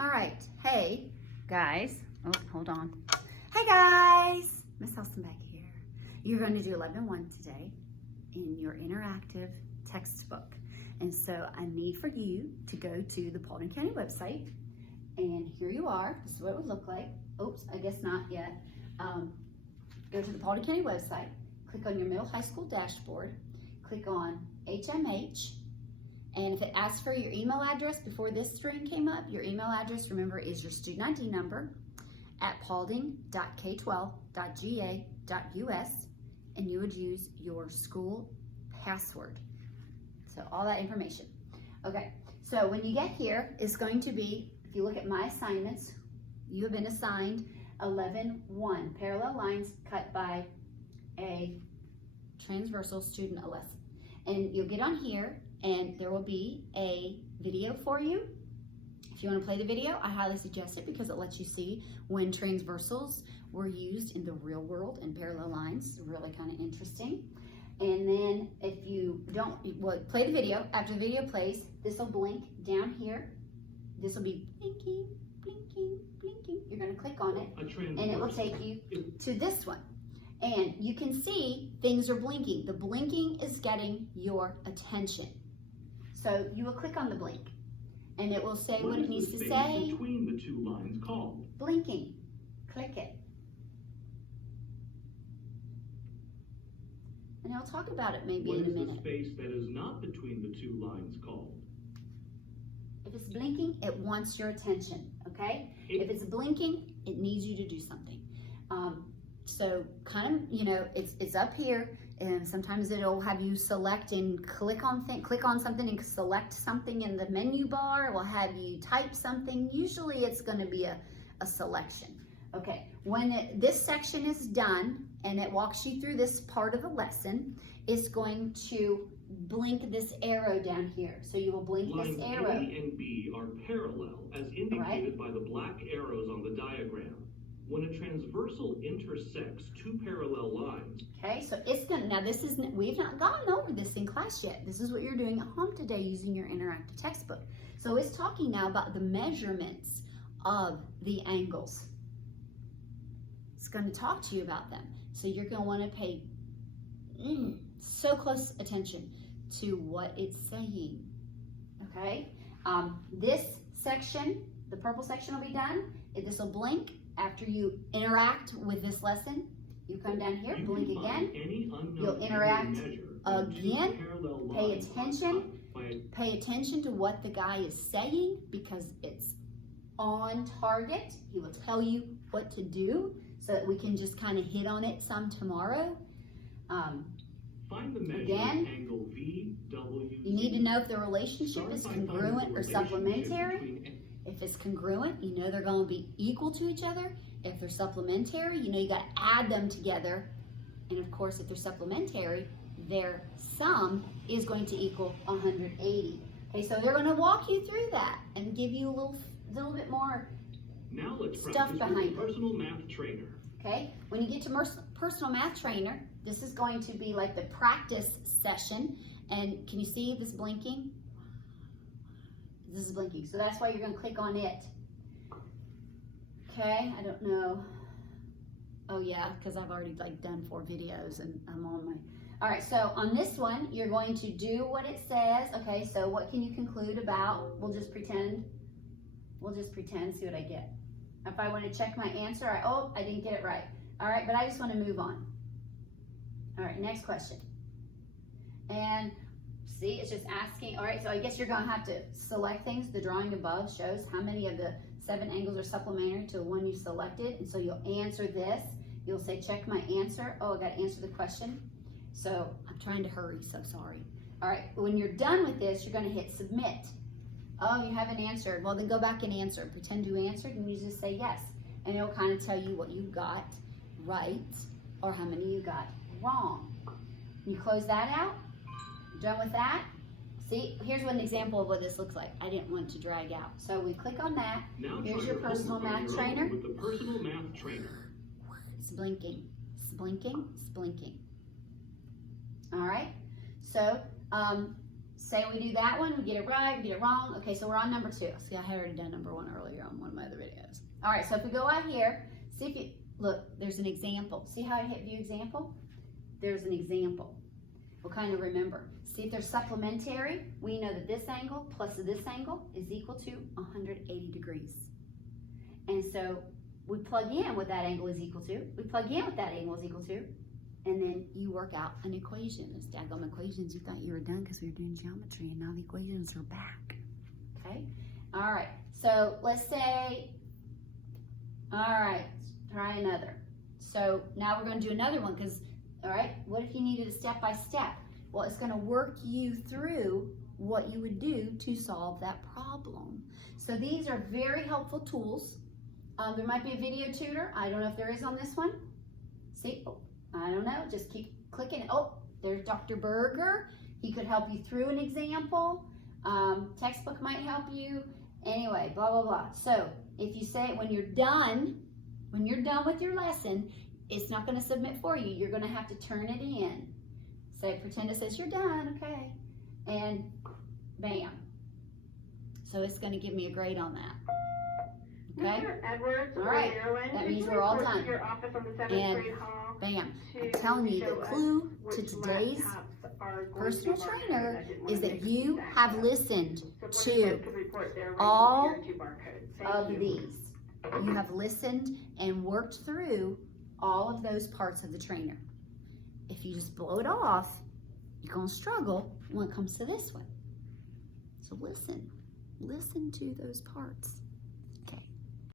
All right. Hey, guys. Oh, hold on. Hey, guys. Miss Elson back here. You're going to do 11-1 today in your interactive textbook. And so I need for you to go to the Paulding County website. And here you are. This is what it would look like. Oops, I guess not yet. Go to the Paulding County website. Click on your middle high school dashboard. Click on HMH. And if it asks for your email address before this screen came up, your email address, remember, is your student ID number at paulding.k12.ga.us, and you would use your school password. So all that information. Okay, so when you get here, it's going to be, if you look at my assignments, you have been assigned 11-1, parallel lines cut by a transversal student a lesson. And you'll get on here, and there will be a video for you. If you want to play the video, I highly suggest it because it lets you see when transversals were used in the real world and parallel lines. Really kind of interesting. And then if you don't, well, play the video. After the video plays, this will blink down here. This will be blinking, blinking, blinking. You're going to click on it, and it will take you to this one. And you can see things are blinking. The blinking is getting your attention. So you will click on the blink, and it will say what it needs to say. Between the two lines called Blinking. Click it. And I'll talk about it maybe in a minute. What is the space that is not between the two lines called? If it's blinking, it wants your attention, okay? If it's blinking, it needs you to do something. So kind of, you know, it's up here, and sometimes it'll have you select and click on something and select something in the menu bar. It will have you type something. Usually it's going to be a selection. Okay, when this section is done and it walks you through this part of the lesson, it's going to blink this arrow down here. So you will blink this arrow. Lines A and B are parallel as indicated by the black arrows on the diagram. When a transversal intersects two parallel lines. Okay, so it's gonna, now this is, we've not gone over this in class yet. This is what you're doing at home today using your interactive textbook. So it's talking now about the measurements of the angles. It's gonna talk to you about them. So you're gonna wanna pay so close attention to what it's saying, okay? This section, the purple section will be done. This will blink. After you interact with this lesson, you come down here, blink again, you'll interact again, pay attention to what the guy is saying because it's on target. He will tell you what to do so that we can just kind of hit on it some tomorrow. Find the measure Again, angle VWC. you need to know if the relationship is congruent or supplementary. If it's congruent, you know they're going to be equal to each other. If they're supplementary, you know you got to add them together. And of course, if they're supplementary, their sum is going to equal 180. Okay, so they're going to walk you through that and give you a little bit more now let's stuff behind it. Personal math trainer. Okay, when you get to personal math trainer, this is going to be like the practice session. And can you see this blinking? This is blinking, so that's why you're going to click on it. Okay, I don't know. Oh yeah, because I've already done 4 videos and I'm on my. All right, so on this one, you're going to do what it says. Okay, so what can you conclude about? We'll just pretend. See what I get. If I want to check my answer, I didn't get it right. All right, but I just want to move on. All right, next question. And see, it's just asking. All right, so I guess you're going to have to select things. The drawing above shows how many of the 7 angles are supplementary to the one you selected. And so you'll answer this. You'll say, check my answer. Oh, I got to answer the question. So I'm trying to hurry, so sorry. All right, when you're done with this, you're going to hit submit. Oh, you haven't answered. Well, then go back and answer. Pretend you answered, and you just say yes. And it'll kind of tell you what you got right or how many you got wrong. You close that out. Done with that? See, here's one example of what this looks like. I didn't want to drag out. So we click on that. Now here's your personal math trainer. With the personal math trainer. It's blinking. It's blinking. It's blinking. All right. So say we do that one, we get it right, we get it wrong. Okay, so we're on number 2. See, I had already done number 1 earlier on one of my other videos. All right, so if we go out here, see if you, look, there's an example. See how I hit view example? There's an example. We'll kind of remember. See if there's supplementary. We know that this angle plus this angle is equal to 180 degrees. And so we plug in what that angle is equal to. We plug in what that angle is equal to. And then you work out an equation. Those daggum equations, you thought you were done because we were doing geometry, and now the equations are back. Okay? All right. So let's say, all right, try another. So now we're going to do another one because, all right, what if you needed a step-by-step? Well, it's going to work you through what you would do to solve that problem. So these are very helpful tools. There might be a video tutor. I don't know if there is on this one. See? Oh, I don't know. Just keep clicking. Oh, there's Dr. Berger. He could help you through an example. Textbook might help you. Anyway, blah, blah, blah. So if you say when you're done with your lesson, it's not going to submit for you. You're going to have to turn it in. So pretend it says you're done, okay? And bam. So it's going to give me a grade on that. Okay? Mr. Edwards, all right. Maryland, That could means you we're all report to done. your office on the 7th And grade hall bam. to I'm telling you, the show us clue which to today's laptops are going personal to be marked? trainer I didn't wanna is that mix you that have up. listened So if to you could report their all racial tier 2 barcode. Thank of you. these. You have listened and worked through all of those parts of the trainer. If you just blow it off, you're going to struggle when it comes to this one. So listen to those parts.